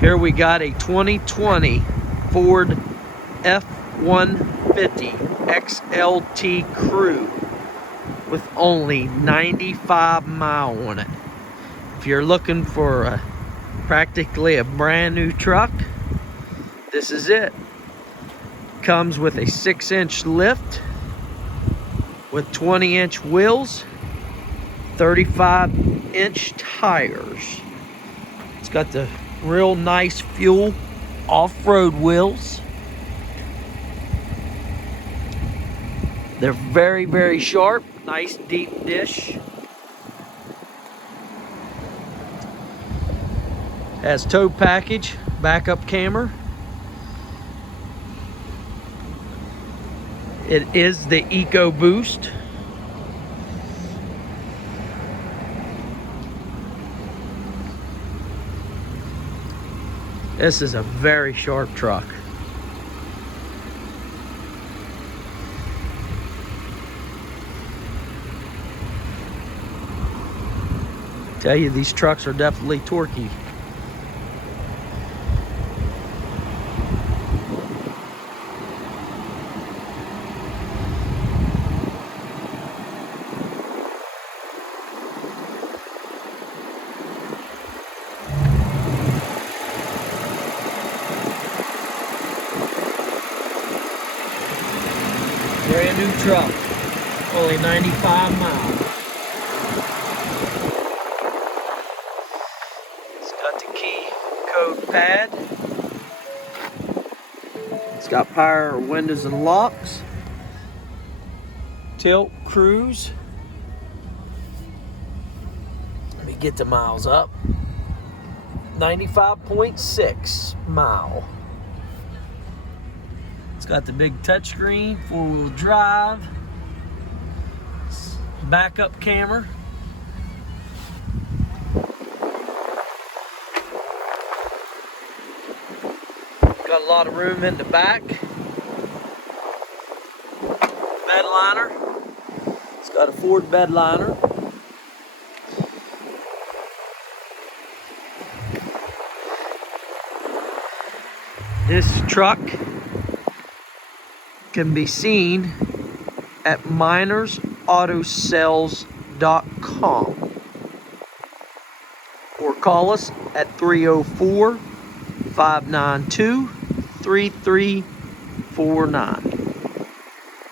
Here we got a 2020 Ford F-150 XLT Crew with only 95 miles on it. If you're looking for practically a brand new truck, this is it. Comes with a 6-inch lift with 20-inch wheels, 35-inch tires. It's got the real nice fuel off-road wheels. They're very, very sharp. Nice deep dish. Has tow package, backup camera. It is the Eco Boost. This is a very sharp truck. Tell you, these trucks are definitely torquey. Brand new truck, only 95 miles. It's got the key code pad. It's got power windows and locks. Tilt, cruise. Let me get the miles up. 95.6 mile. It's got the big touchscreen, 4-wheel drive, backup camera. Got a lot of room in the back. Bed liner. It's got a Ford bed liner. This truck can be seen at minersautosales.com or call us at 304-592-3349.